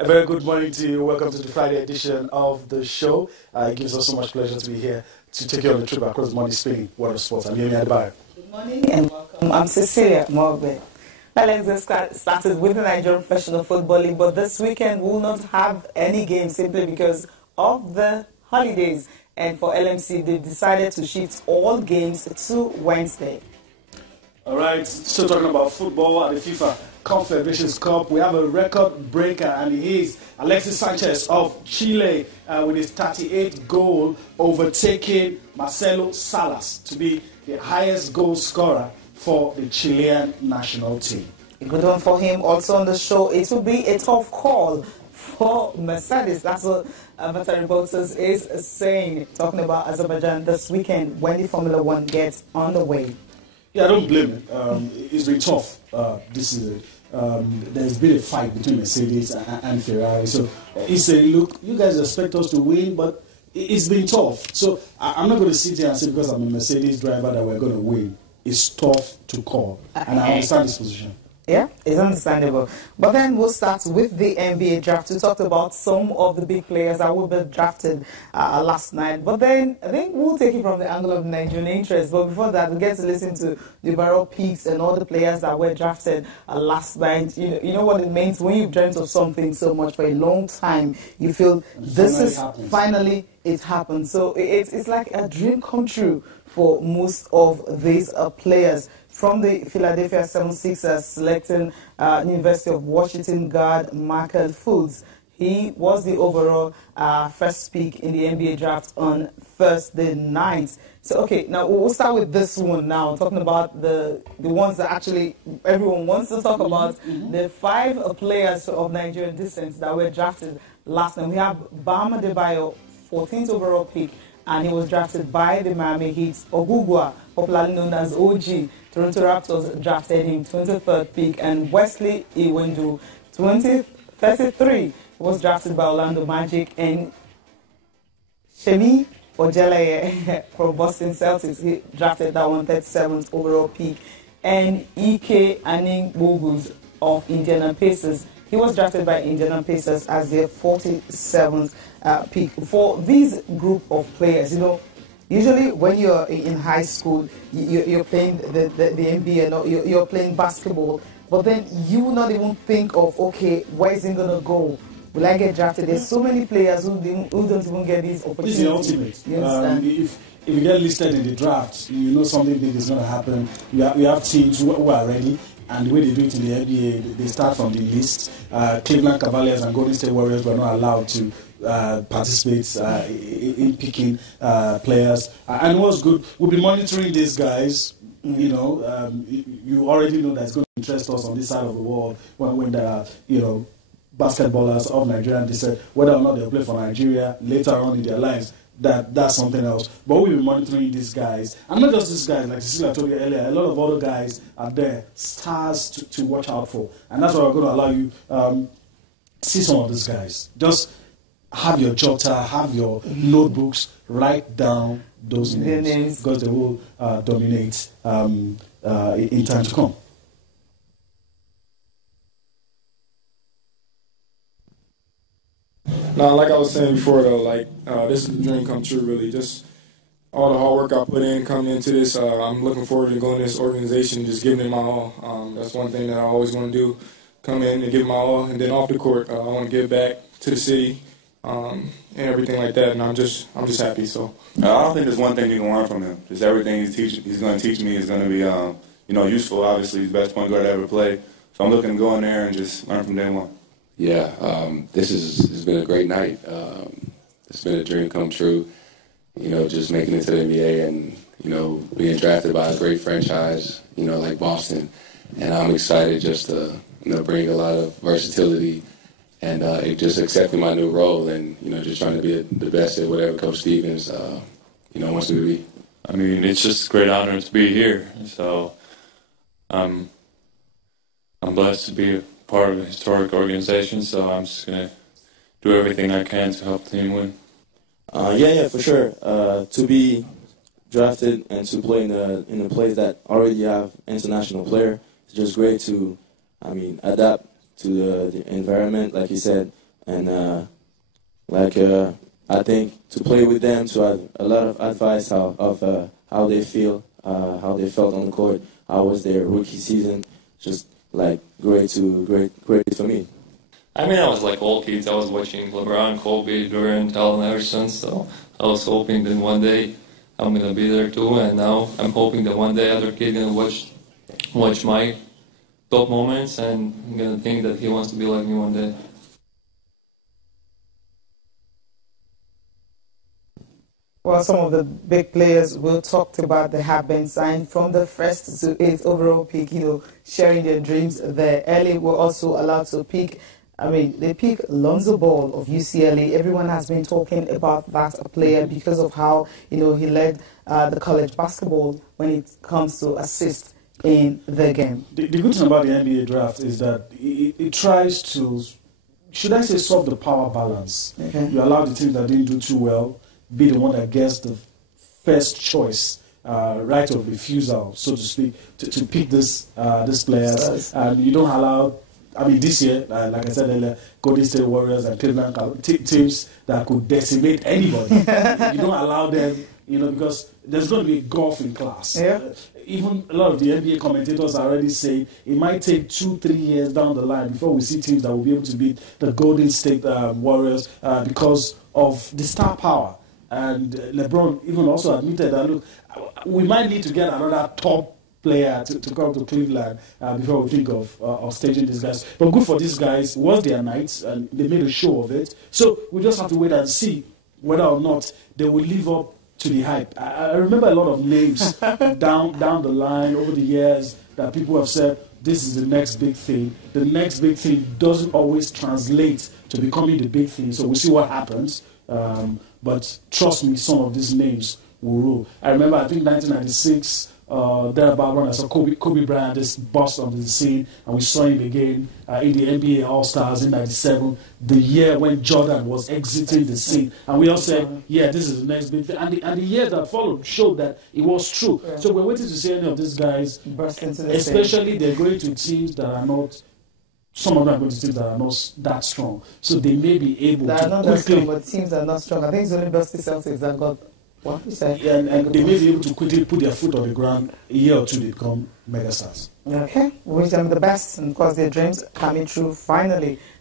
A very good morning to you. Welcome to the Friday edition of the show. It gives us so much pleasure to be here to take you on the trip across the morning spinning world of sports. I'm Yemi Adebayo. Good morning and welcome. I'm Cecilia Morbe. Now let's get started with the Nigerian professional football league, but this weekend we will not have any games simply because of the holidays. And for LMC, they decided to shift all games to Wednesday. All right, still talking about football at the FIFA Confederations Cup. We have a record breaker, and he is Alexis Sanchez of Chile with his 38th goal, overtaking Marcelo Salas to be the highest goal scorer for the Chilean national team. A good one for him. Also on the show, it will be a tough call for Mercedes. That's what Avatar Reporters is saying, talking about Azerbaijan this weekend when the Formula One gets on the way. Yeah, I don't blame it. It's been tough this season. There's been a fight between Mercedes and Ferrari. So he's saying, look, you guys expect us to win, but it's been tough. So I'm not going to sit here and say because I'm a Mercedes driver that we're going to win. It's tough to call. And I understand this position. Yeah, it's understandable. But then we'll start with the NBA draft. We talked about some of the big players that will be drafted last night. But then I think we'll take it from the angle of Nigerian interest. But before that, we get to listen to the overall picks and all the players that were drafted last night. You know what it means when you've dreamt of something so much for a long time. You feel this is finally it happened. So it's like a dream come true for most of these players. From the Philadelphia 76ers, selecting University of Washington guard Markel Fultz. He was the overall first pick in the NBA draft on Thursday night. So, okay, now we'll start with this one now, talking about the ones that actually everyone wants to talk about. The 5 players of Nigerian descent that were drafted last night. We have Bam Adebayo, 14th overall pick, and he was drafted by the Miami Heat. Ogugwa, popularly known as OG, Toronto Raptors drafted him 23rd pick, and Wesley Iwundu, 33, was drafted by Orlando Magic, and Shemi Ojeleye from Boston Celtics, he drafted that one 37th overall pick, and Ike Aningbogus of Indiana Pacers, he was drafted by Indiana Pacers as their 47th pick. For this group of players, usually when you're in high school, you're playing the NBA, or you're playing basketball, but then you will not even think of, okay, where is it going to go? Will I get drafted? There's so many players who don't even get these opportunities. This is the ultimate. You understand? If you get listed in the draft, you know something big is going to happen. We have teams who are ready. And the way they do it in the NBA, they start from the list. Cleveland Cavaliers and Golden State Warriors were not allowed to participate in picking players. And it was good. We'll be monitoring these guys. You already know that's going to interest us on this side of the world when there are, basketballers of Nigerian descent, whether or not they'll play for Nigeria later on in their lives. That's something else. But we'll be monitoring these guys. And not just these guys, like Cecilia told you earlier, a lot of other guys are there, stars to watch out for. And that's why we're going to allow you see some of these guys. Just have your jotter, have your notebooks, write down those names because they will dominate in time to come. Now, like I was saying before, though, this is a dream come true, really. Just all the hard work I put in coming into this, I'm looking forward to going to this organization, just giving it my all. That's one thing that I always want to do, come in and give my all. And then off the court, I want to give back to the city and everything like that. And I'm just happy. So I don't think there's one thing you can learn from him. Just everything he's going to teach me is going to be, useful. Obviously, he's the best point guard I ever played. So I'm looking to go in there and just learn from day one. Yeah, this has been a great night. It's been a dream come true, just making it to the NBA and, being drafted by a great franchise, like Boston. And I'm excited just to, bring a lot of versatility and just accepting my new role and, just trying to be the best at whatever Coach Stevens, wants me to be. I mean, it's just a great honor to be here. So I'm blessed to be part of a historic organization, so I'm just going to do everything I can to help the team win. Yeah, for sure. To be drafted and to play in a place that already have international player, it's just great to, adapt to the environment. Like you said, and I think to play with them, to have a lot of advice of how they feel, how they felt on the court, how was their rookie season, just like great for me. I mean, I was like all kids. I was watching LeBron, Kobe, Durant, Allen Iverson, so I was hoping that one day I'm going to be there too, and now I'm hoping that one day other kid going to watch my top moments and I'm going to think that he wants to be like me one day. Well, some of the big players we talked about, they have been signed from the 1st to 8th overall pick, sharing their dreams there. Early were also allowed to pick. They pick Lonzo Ball of UCLA. Everyone has been talking about that player because of how, he led the college basketball when it comes to assist in the game. The good thing about the NBA draft is that it tries to, should I say, solve the power balance. Okay. You allow the teams that didn't do too well be the one that gets the first choice, right of refusal, so to speak, to pick this players. And you don't allow, this year, like I said earlier, Golden State Warriors and Cleveland teams that could decimate anybody. You don't allow them, because there's going to be a golf in class. Yeah. Even a lot of the NBA commentators are already saying it might take 2-3 years down the line before we see teams that will be able to beat the Golden State Warriors because of the star power. And LeBron even also admitted that, look, we might need to get another top player to come to Cleveland before we think of staging these guys. But good for these guys. It was their night, and they made a show of it. So we just have to wait and see whether or not they will live up to the hype. I remember a lot of names down the line over the years that people have said, this is the next big thing. The next big thing doesn't always translate to becoming the big thing. So we'll see what happens. But trust me, some of these names will rule. I remember, I think 1996, thereabout when I saw Kobe Bryant just burst onto the scene, and we saw him again in the NBA All-Stars in 97, the year when Jordan was exiting the scene. And we all said, yeah, this is the next big thing. And the years that followed showed that it was true. Yeah. So we're waiting to see any of these guys burst into the especially they're going to teams that are not, some of them are going to teams that are not that strong. So they may be able to not quickly... That strong, but teams that are not strong. I think it's only Boston Celtics that got... What you say? Yeah, and they may be able to quickly put their foot on the ground. A year or two, they become megastars. Okay, we wish them the best, and of course their dreams coming true finally.